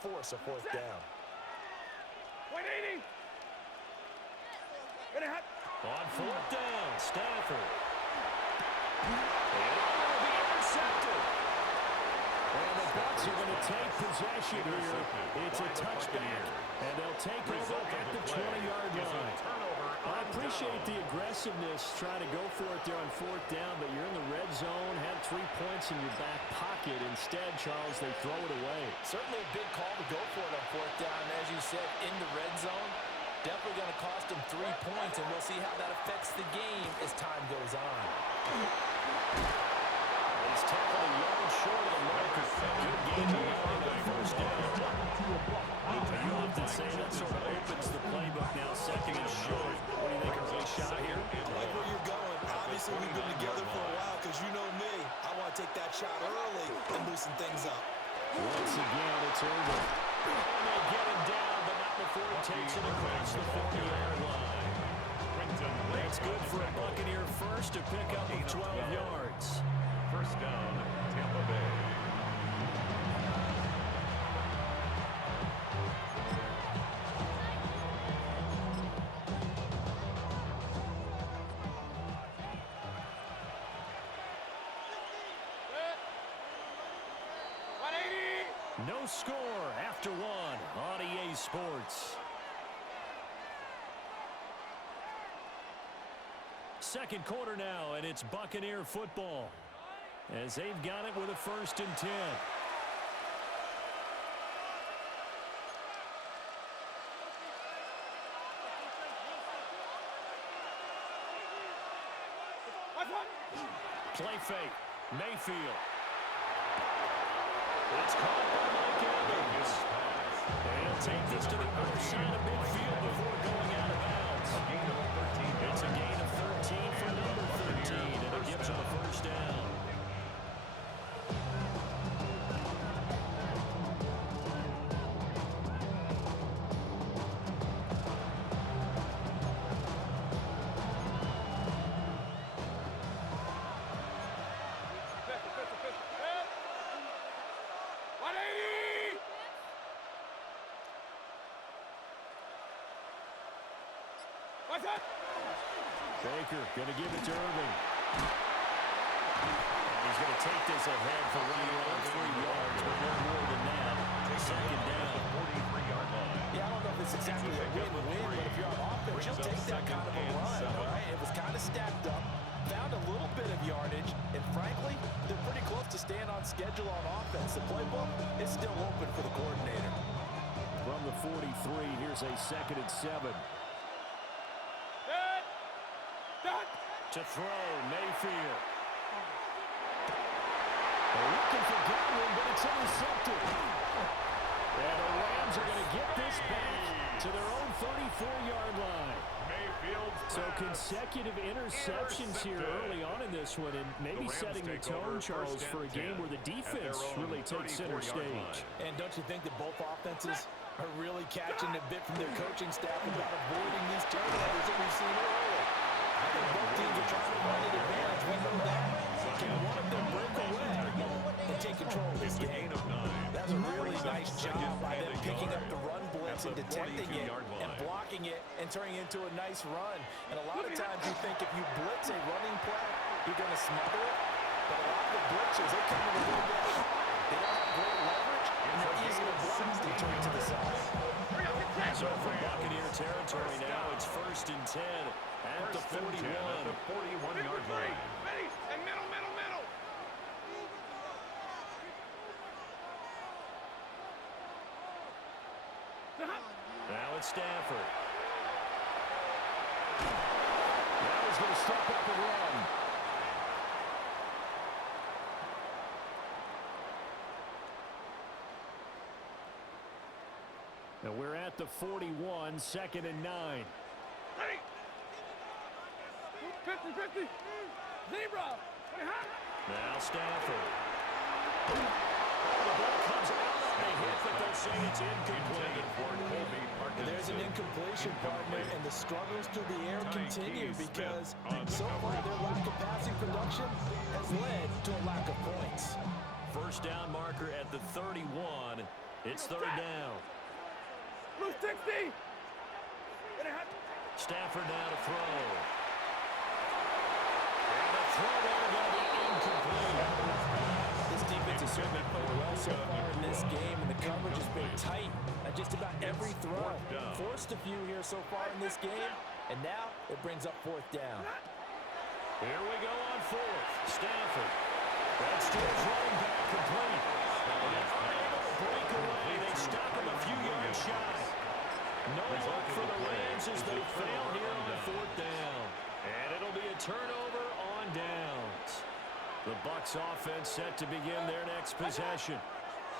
force a fourth down. 180. On fourth down, Stafford. And it will be intercepted. And the Bucs are going to take possession here. It's a touchback, and they'll take over at the 20-yard line. I appreciate the aggressiveness trying to go for it there on fourth down, but you're in the red zone, had 3 points in your back pocket. Instead, Charles, they throw it away. Certainly a big call to go for it on fourth down. And as you said, in the red zone, definitely going to cost them 3 points, and we'll see how that affects the game as time goes on. He's tackled a yard short of the marker. Good game on the first down. You often say that sort of opens the playbook now, second and short. What do you think, early shot here? I like where you're going. Obviously, we've been together for a while because you know me. I want to take that shot early and loosen things up. Once again, it's over. And they get him down, but not before he takes it across the 40-yard line. That's good for a Buccaneer first to pick up of 12 yards. First down, Tampa Bay. No score after one on EA Sports. Second quarter now, and it's Buccaneer football as they've got it with a 1st and 10. Play fake. Mayfield. It's caught by Mike Evans. They'll take this to the other side of midfield before going out of bounds. It's a gain of 13 for number 13, and it gives them a first down. Baker going to give it to Irving. And he's going to take this ahead for right around 3 yards, but no more than that. Second down. 43-yard line. Yeah, I don't know if it's exactly a win-win, but if you're on offense, you'll take that kind of a run, all right? It was kind of stacked up, found a little bit of yardage, and frankly, they're pretty close to staying on schedule on offense. The playbook is still open for the coordinator. From the 43, here's a 2nd and 7. To throw, Mayfield. They're looking for Godwin, but it's intercepted. And the Rams are going to get this back to their own 34-yard line. So consecutive interceptions here early on in this one, and maybe setting the tone, Charles, for a game where the defense really takes center stage. And don't you think that both offenses are really catching a bit from their coaching staff about avoiding these turnovers that we've seen earlier? I think both teams are trying to run an advantage. We know that. Can one of them break away and take control of this game? That's a really nice job by them picking up the run blitz and detecting it and blocking it and turning it into a nice run. And a lot of times you think if you blitz a running play, you're going to smother it. But a lot of the blitzes, they come in a little bit hot. They don't have great leverage, and they're easy to block and turn to the side. So from Buccaneer territory now, it's 1st and 10 at the 41. At the 41-yard line. Ready? And middle. Now it's Stafford. Now he's going to step up and run. And we're at the 41, 2nd and 9. Ready? 50. Zebra. Now Stafford. The ball comes out on the hit, but they'll say it's incomplete. There's an incompletion, partner, and the struggles through the air continue because so far their lack of passing production has led to a lack of points. First down marker at the 31. It's third down. Blue 60. Stafford now to throw. And the throw there going to be incomplete. This defense has certainly played well so far in this game, and the coverage has been tight at just about every throw. Forced a few here so far in this game, and now it brings up fourth down. Here we go on fourth. Stafford. That's to his running back complete. And unable to break away. They stop him a few yards shy. No luck for the Rams as they fail here on fourth down. And it'll be a turnover on downs. The Bucs offense set to begin their next possession.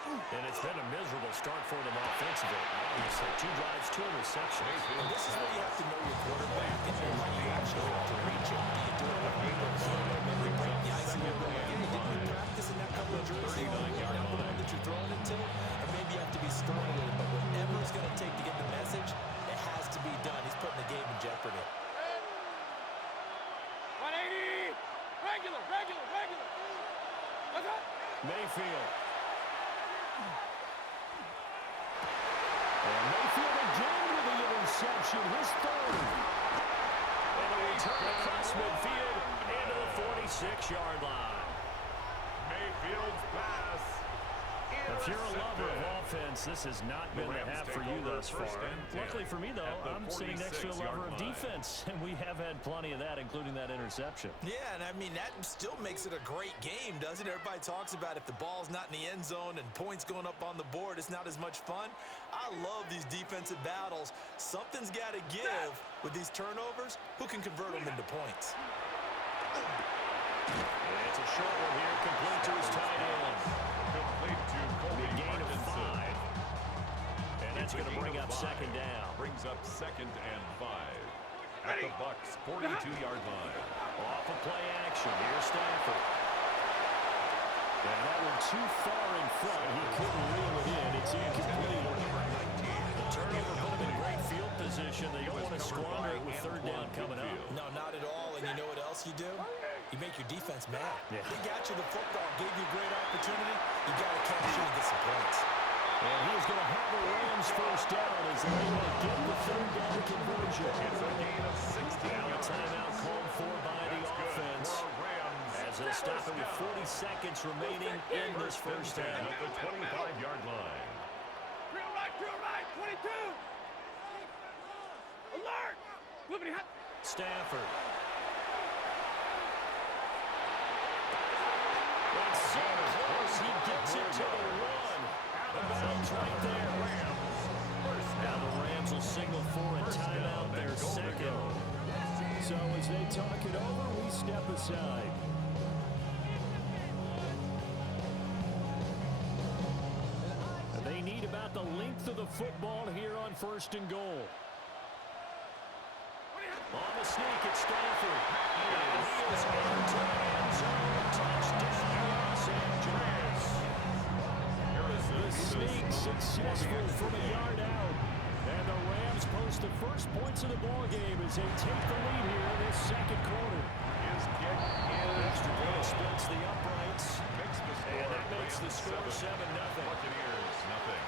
And it's been a miserable start for them offensively. Obviously, 2 drives, 2 interceptions. And this is where you have to know your quarterback and know how you actually have to reach him. Do you do it with maybe break the ice a little bit? Didn't you practice in that couple of drills? You know the one that you're throwing it to? And maybe you have to be stern with it. But whatever it's going to take to get the message, it has to be done. He's putting the game in jeopardy. 180. Regular. What's up? Mayfield. And Mayfield again with the interception, his third. And a return across midfield into the 46-yard line. Mayfield's pass. If you're a lover of offense, this has not been the half for you thus far. Luckily for me, though, I'm sitting next to a lover of defense, and we have had plenty of that, including that interception. Yeah, and I mean, that still makes it a great game, doesn't it? Everybody talks about if the ball's not in the end zone and points going up on the board, it's not as much fun. I love these defensive battles. Something's got to give with these turnovers. Who can convert them into points? It's a short one here, complete to his tight end. Complete to Colby Gain of Parkinson. 5. And that's going to bring up second down. Brings up 2nd and 5. At the Bucs' 42-yard line. Off of play action. Here's Stafford. And that one too far in front. He couldn't reel it in. It's incomplete. The turnover put him in great field position. They don't want to squander it with third down coming up. No, not at all. And you know what else you do? You make your defense mad. Yeah. They got you the football, gave you a great opportunity. You got to cash in and get some points. And he is going to have the Rams first down as they want to get the third down conversion. It's a gain of 16 Now a yards. timeout called for by the That's good offense. for Rams. As they stop it with 40 seconds remaining in this first half. At the 25-yard line. Drill right, 22. Alert. Flippity hot. Stafford. It's so close. He gets it to the one. The ball's right there. Now the Rams will signal for a timeout, their second. So as they talk it over, we step aside. They need about the length of the football here on 1st and goal. On the sneak, it's Stafford. And he is into the end zone. Touchdown, Los Angeles. The sneak successful from a yard out. And the Rams post the first points of the ball game as they take the lead here in this second quarter. His kick is Extra point splits the uprights. makes the score. And that makes the score 7-0. Buccaneers, nothing.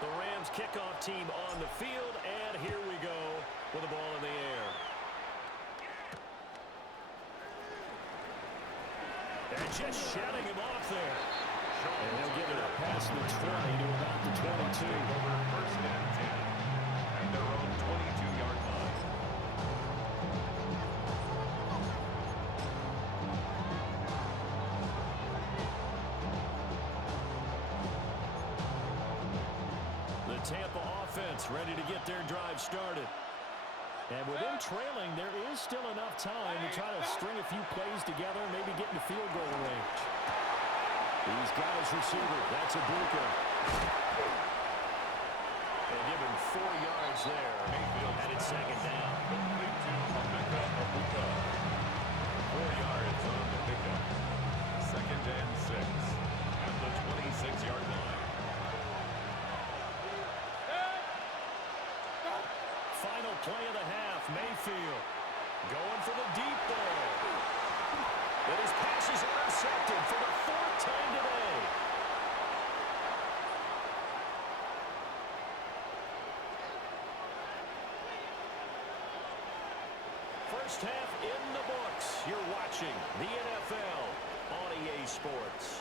The Rams kickoff team on the field, and here we go with the ball in the air. And just shutting him off there. And they'll get it up past the 20 to about the 22. Over 1st and 10. At their own 22-yard line. The Tampa offense ready to get their drive started. And with them trailing, there is still enough time to try to string a few plays together, maybe get into field goal range. He's got his receiver. That's Ibuka. They give him 4 yards there. And it's second down. Complete to Ibuka. 4 yards on the pickup. Second and 6 at the 26-yard line. Final play of the half, Mayfield going for the deep ball. But his pass is intercepted for the 4th time today. First half in the books. You're watching the NFL on EA Sports.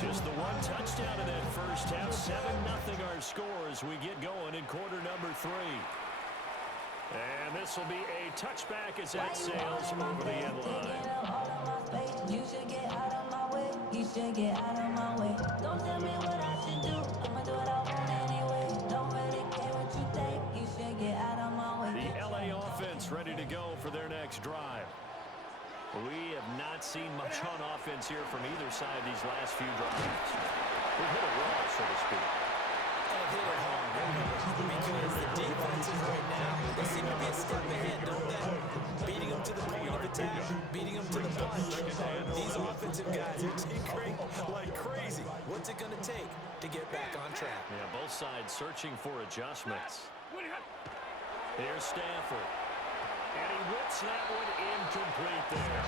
Just the one touchdown in that first half. 7-0 our score as we get going in quarter number 3. And this will be a touchback as that sails over the end line. You should get out of my way. You should get out of my way. Don't tell me what I should do. I'ma do what I want anyway. Don't really care what you think. You should get out of my way. The LA offense ready to go for their next drive. We have not seen much on offense here from either side these last few drives. We've hit a wall, so to speak. And hit it home, because the defenses right now, they seem to be a step ahead, don't they? Beating them to the point of attack, beating them to the punch. These offensive guys are tinkering like crazy. What's it going to take to get back on track? Yeah, both sides searching for adjustments. Here's Stafford. And he whips that one incomplete there.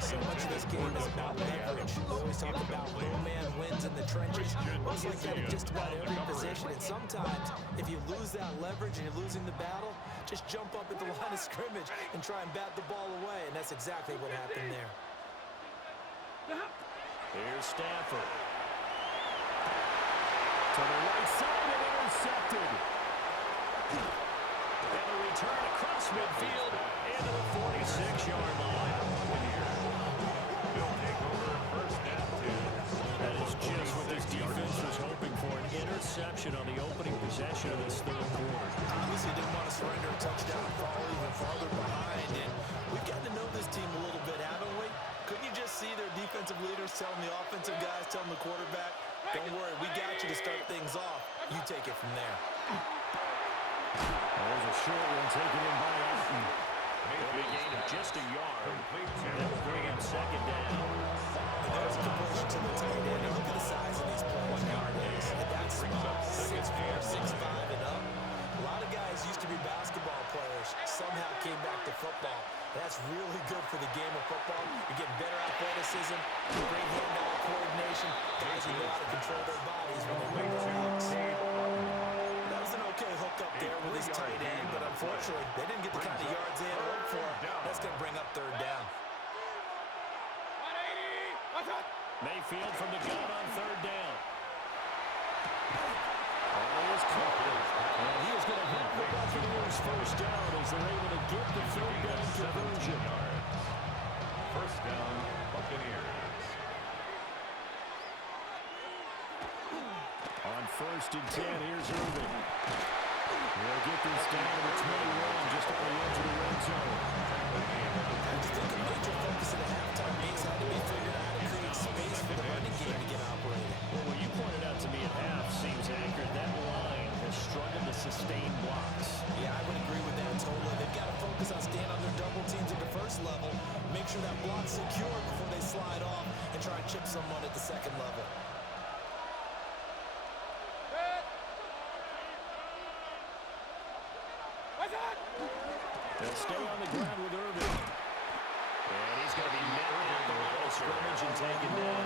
So much of this game is about leverage. We always talk about low man wins in the trenches. Well, it's like that in just about every position. And sometimes, if you lose that leverage and you're losing the battle, just jump up at the line of scrimmage and try and bat the ball away. And that's exactly what happened there. Here's Stafford. To the right side and intercepted. And a return across midfield into the 46-yard line. They'll take over first and 10. That is just what this defense was hoping for, an interception on the opening possession of this third quarter. Obviously didn't want to surrender a touchdown and fall even farther behind. And we've gotten to know this team a little bit, haven't we? Couldn't you just see their defensive leaders telling the offensive guys, telling the quarterback, don't worry, we got you to start things off. You take it from there. There's a short one taken in by Alton. Maybe a gain of just a yard. And that will bring him second down. And there's a completion to the tight end. Look at the size of these players nowadays. And that's 6'4", 6'5", and up. A lot of guys used to be basketball players, somehow came back to football. That's really good for the game of football. You get better athleticism, great hand-eye coordination. Guys who know how to control their bodies when they make their hooks. That was an okay hook up there with his tight end, but unfortunately, they didn't get the kind of yards they had hoped for. That's going to bring up third down. Mayfield from the gun on third down. Ball is caught. And he is going to have the Buccaneers first down as they're able to get the third down conversion. First down, Buccaneers. On first and 10, here's Irving. They'll get this down to the 21, just on the edge of the red zone. I just think a major focus at the halftime means how to be figured out how to create space for the running game to get operated. Well, what you pointed out to me at half seems accurate. That line has struggled to sustain blocks. Yeah, I would agree with that totally. They've got to focus on staying on their double teams at the first level, make sure that block's secure before they slide off and try and chip someone at the second level. They'll stay on the ground with Irving. And he's going to be met at the line of scrimmage and taken down.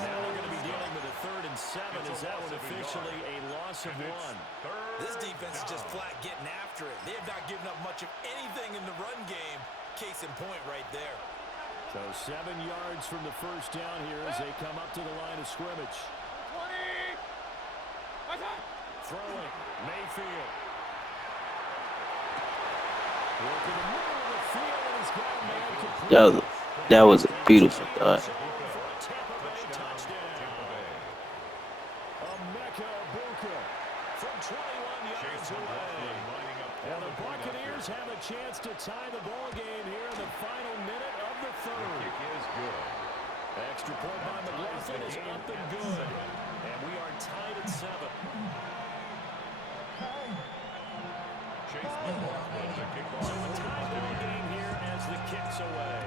Now they're going to be dealing with a 3rd and 7. Is that one officially a loss of 1? This defense is just flat getting after it. They have not given up much of anything in the run game. Case in point right there. So 7 yards from the first down here as they come up to the line of scrimmage. 20. Throwing, Mayfield. Working the middle of the field and he's got a man complete. That was a beautiful thought. From 21 yards away. And the Buccaneers have a chance to tie the ball game here in the final minute of the third. Kick is good. Extra point by McLaughlin is up and good. And we are tied at 7. Chase McLaughlin, the kickoff. So a tie ball game here as the kick's away.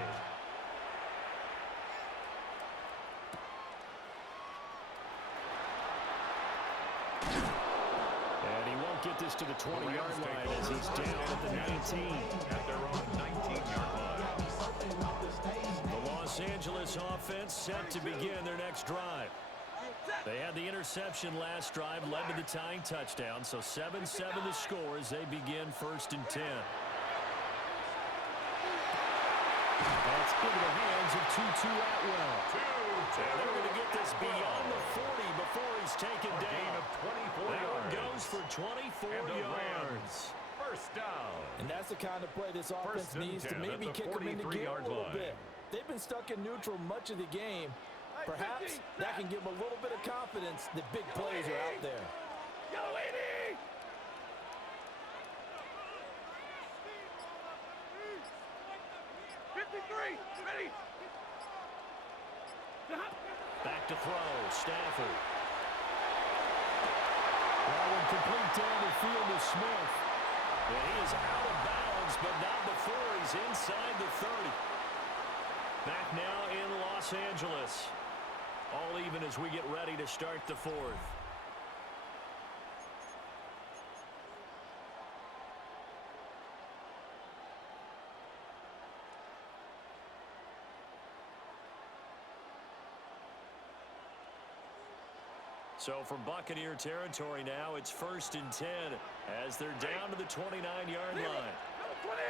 And he won't get this to the 20-yard line as he's down at the 19. At their own 19-yard line. The Los Angeles offense set to begin their next drive. They had the interception last drive, led to the tying touchdown, so 7-7 the score as they begin 1st and 10. That's into the hands of Tutu Atwell. And they're going to get this beyond the 40 before he's taken down. Gain of 24 that one yards. goes for 24 yards. First down. And that's the kind of play this offense needs to maybe kick them into gear a little bit. They've been stuck in neutral much of the game. Perhaps that can give them a little bit of confidence that big plays are out there. Yellow 80! Ready? Back to throw, Stafford. That one complete down the field to Smith. And he is out of bounds, but not before he's inside the 30. Back now in Los Angeles. All even as we get ready to start the 4th. So from Buccaneer territory now, it's 1st and 10 as they're down to the 29-yard line. Double 20!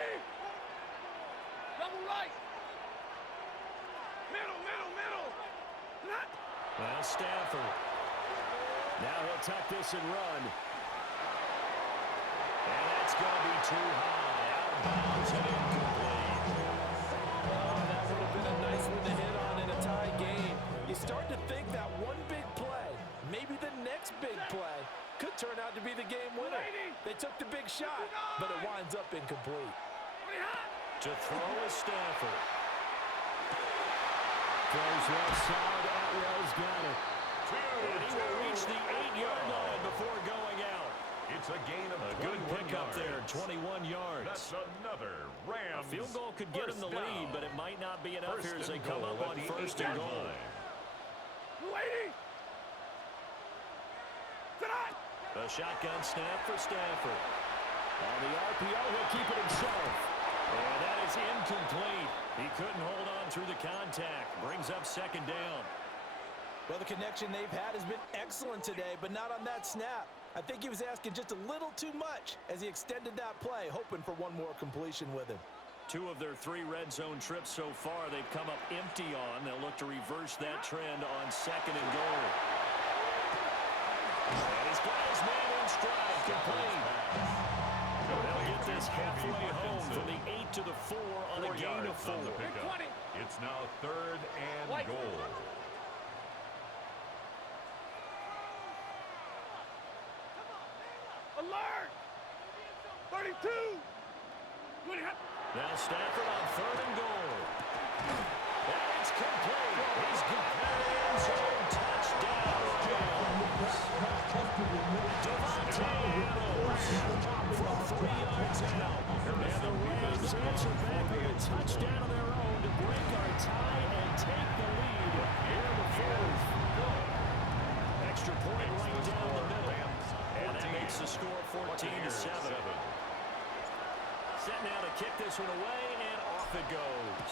Double right! Middle! Well, Stafford. Now he'll tuck this and run. And that's going to be too high. Out of bounds and incomplete. Oh, that would have been a nice one to hit on in a tie game. You start to think that one big play, maybe the next big play, could turn out to be the game winner. They took the big shot, but it winds up incomplete. To throw is Stafford. Throws left side. Atwell's got it. And he will reach the 8-yard line before going out. It's a gain of A 21 good pickup yards. there, 21 yards. That's another Rams. A field goal could get him the lead, but it might not be enough here as they come up on 1st and goal. A shotgun snap for Stafford. On the RPO, he'll keep it himself. And that is incomplete. He couldn't hold on through the contact. Brings up 2nd down. Well, the connection they've had has been excellent today, but not on that snap. I think he was asking just a little too much as he extended that play, hoping for one more completion with him. 2 of their 3 red zone trips so far, they've come up empty on. They'll look to reverse that trend on 2nd and goal. And he's got his man in stride, complete. They'll get this halfway home from the 8 to the 4 on a gain of 4. It's now 3rd and goal. Alert! 32! Now Stafford on 3rd and goal. And it's complete. He's got that end zone touchdown. Devontae Adams from 3 yards out. And the Rams answer back with a touchdown of their own to break our tie and take the lead here in the 4th. Extra point right down the middle. And that makes the score 14-7. Set now to kick this one away, and off it goes.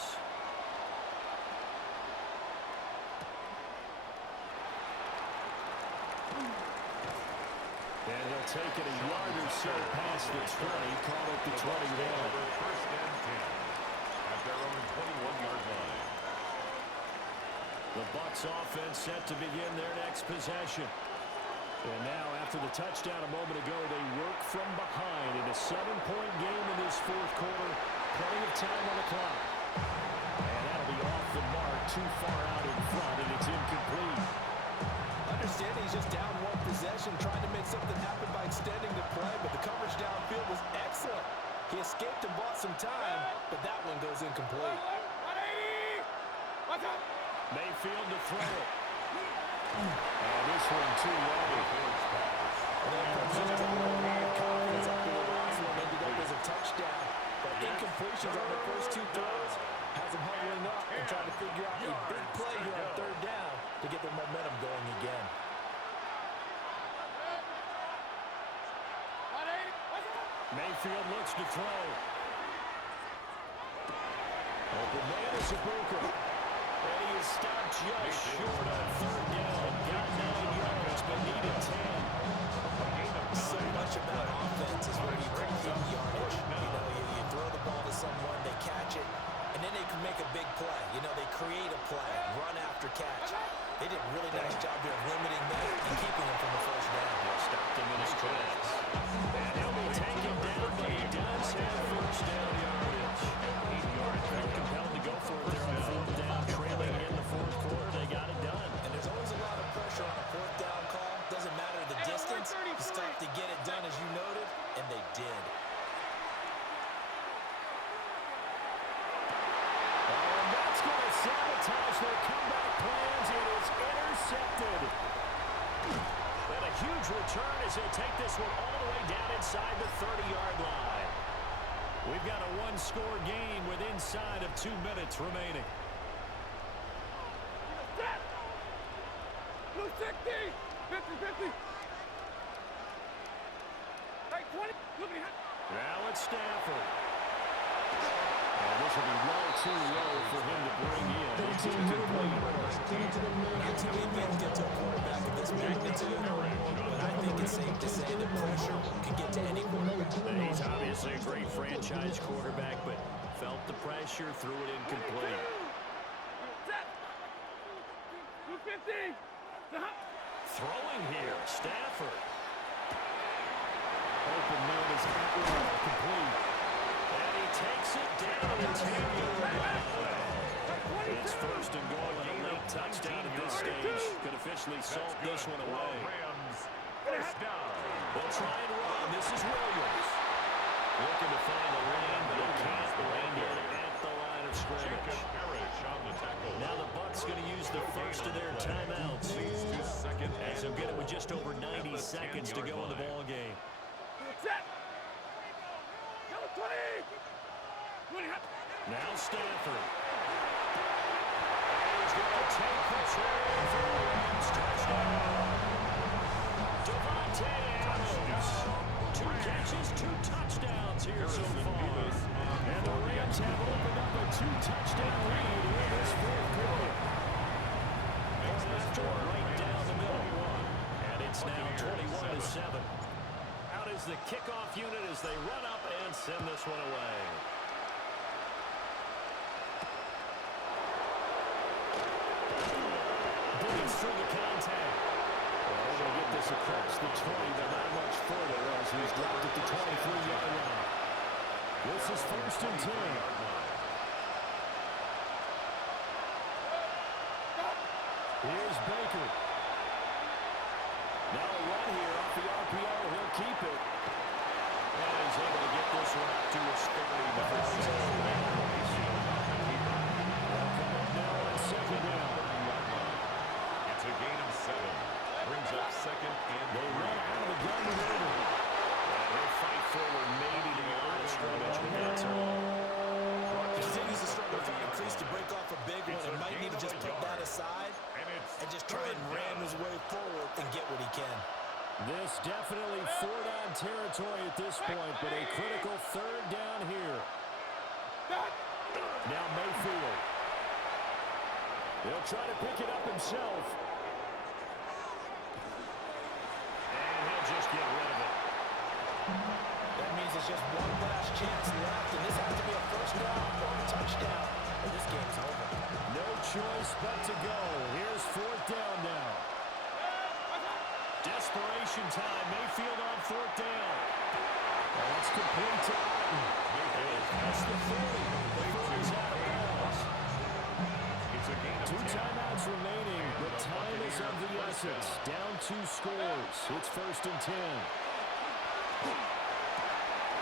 And he'll take it a yard or so past the 20, call it the 21. 1st and 10 at their own 21-yard line. The Bucs offense set to begin their next possession. And now, after the touchdown a moment ago, they work from behind in a 7-point game in this 4th quarter. Plenty of time on the clock. And that'll be off the mark, too far out in front, and it's incomplete. Understanding he's just down one possession, trying to make something happen by extending the play, but the coverage downfield was excellent. He escaped and bought some time, but that one goes incomplete. Watch out! Mayfield to throw it. And this one too low. Confidence after the last one ended up as a touchdown. But incompletions on the first two throws has them huddling up and trying to figure out a big play here on third down to get their momentum going again. Mayfield looks to throw. Open man is Ibuka. And he is stopped just short on third down. Got 9 yards, but needed 10. So much about offense is where you call some yardage. You throw the ball to someone, they catch it, and then they can make a big play. They create a play, run after catch. They did a really nice job here of limiting that and keeping him from the first down. Stopped him in his tracks. And he'll be taken down, but he does have first down yardage. Felt compelled to go for it there on fourth down, trailing in the fourth quarter. They got it done. And there's always a lot of pressure on a fourth down call. Doesn't matter the distance. You stop to get it done, as you noted, and they did. And that's going to sabotage their comeback plans. It is intercepted. And a huge return as they take this one all the way down inside the 30-yard line. We've got a one-score game with inside of 2 minutes remaining. Blue 60! 50, 50! Hey, 20! Look at Now it's Stafford. And this will be way too low for him to bring in. It's incomplete. Not too many things get to a quarterback of this magnitude, but I think it's safe to say that pressure can get to any quarterback. He's obviously a great franchise quarterback, but felt the pressure, threw it incomplete. Set! 250! Throwing here, Stafford. Open man is complete. And he takes it down the 10-yard line. It's first and goal and a late touchdown at this stage. Could officially salt this one away. They'll try and run. This is Williams. Looking to find a lane, but he can't land it at the line of scrimmage. Now the Bucs going to use the first of their timeouts. As they'll get it with just over 90 seconds to go in the ball game. Set! 20! Now Stafford. He's going to take control for the Rams. Touchdown. Devontae Adams. 2 catches, 2 touchdowns here so far. And the Rams have opened up a 2-touchdown lead in this fourth quarter. After right down the middle. And it's now 21-7. Out is the kickoff unit as they run up and send this one away. Diggins through the contact. Well, they're going to get this across the 20, but not much further as he's dropped at the 23-yard line. This is first and 10. Here's Baker. Now a run here off the RPO. He'll keep it. And he's able to get this one up to his 30 before he's out of bounds. They'll come up now on second down. It's a gain of 7. Brings up second and They run out of the gun maneuver. And he'll fight forward maybe to the line of scrimmage with that turn. Continues to struggle to find a crease to break off a big one and might need to just put that aside and just try and ram his way forward and get what he can. This definitely 4-down territory at this point, but a critical third down here. Now Mayfield. He'll try to pick it up himself. And he'll just get rid of it. That means it's just one last chance left, and this has to be a first down or a touchdown, or this game's over. No choice but to go. Here's fourth down now. Desperation time. Mayfield on fourth down. And it's complete to Allen. Past the 30. Before he's out of bounds. It's a gain of 2 timeouts remaining, but time is of the essence. Down 2 scores. It's first and 10.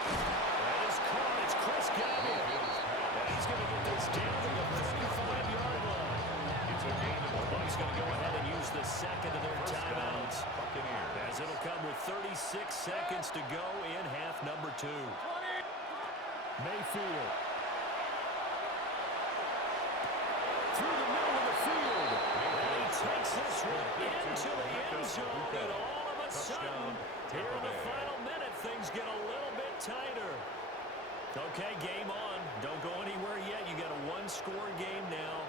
That is caught. It's Chris Godwin. And he's going to get this down to the 35-yard line. It's a The Bucs going to go ahead and use the second of their timeouts, as it'll come with 36 seconds to go in half number 2. Mayfield. Through the middle of the field. And he takes this one into the end zone. And all of a sudden, here in the final minute, things get a little bit tighter. Okay, game on. Don't go anywhere yet. You got a one-score game now.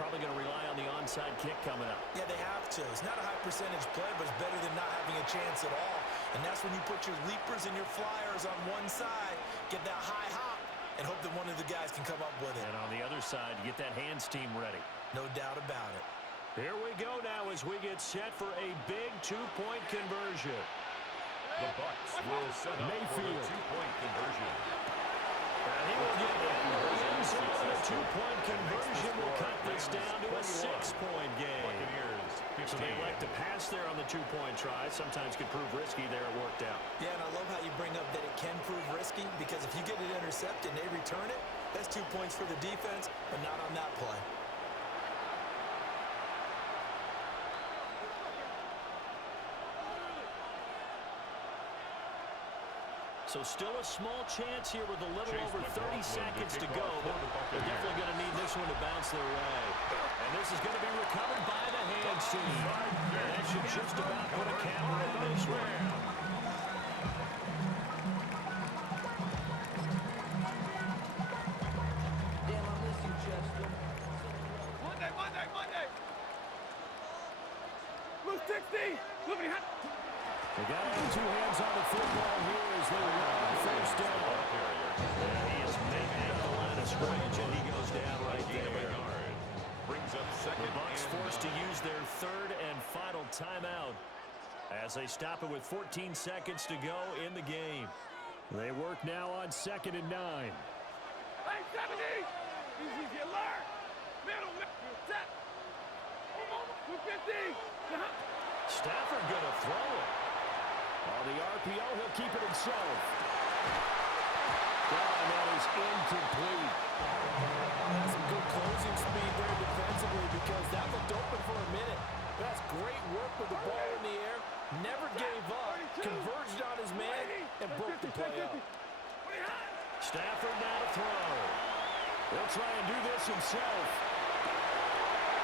Probably going to rely on the onside kick coming up. Yeah, they have to. It's not a high percentage play, but it's better than not having a chance at all. And that's when you put your leapers and your flyers on one side, get that high hop, and hope that one of the guys can come up with it. And on the other side, you get that hands team ready. No doubt about it. Here we go now as we get set for a big two-point conversion. The Bucs will set up for the two-point conversion. And he will get into the end zone. A two-point conversion will cut this down to a 6-point game. So they like to pass there on the two-point try. Sometimes can prove risky there. It worked out. Yeah, and I love how you bring up that it can prove risky, because if you get it intercepted and they return it, that's 2 points for the defense, but not on that play. So still a small chance here with a little over 30 seconds to go, but they're definitely going to need this one to bounce their way. And this is going to be recovered by the hands team. And that should just about put a camera in this one. Damn, I miss you, Chester. Monday. Look, 60. Look at him. They got to have 2 hands on the football here as they run first down. And he has made it at the line of scrimmage, and he goes down right there. Brings up second. The Bucs forced to use their third and final timeout as they stop it with 14 seconds to go in the game. They work now on 2nd and 9. Hey, 70. Easy, alert. Middle, set. 250. Stafford going to throw it. On the RPO, he'll keep it himself. And that is incomplete. That's some good closing speed there defensively, because that looked open for a minute. That's great work with the ball in the air. Never gave up. Converged on his man and broke the play up. Stafford now to throw. He'll try and do this himself.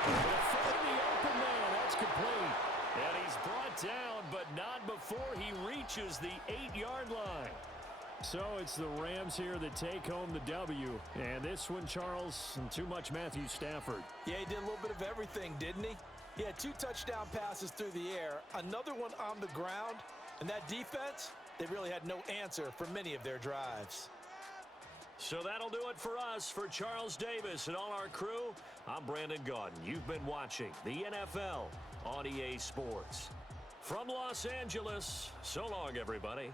He'll find the open man. That's complete. And he's brought down, but not before he reaches the 8-yard line. So it's the Rams here that take home the W. And this one, Charles, too much Matthew Stafford. Yeah, he did a little bit of everything, didn't he? He had 2 touchdown passes through the air, another one on the ground, and that defense, they really had no answer for many of their drives. So that'll do it for us. For Charles Davis and all our crew, I'm Brandon Gaudin. You've been watching the NFL on EA Sports. From Los Angeles, so long, everybody.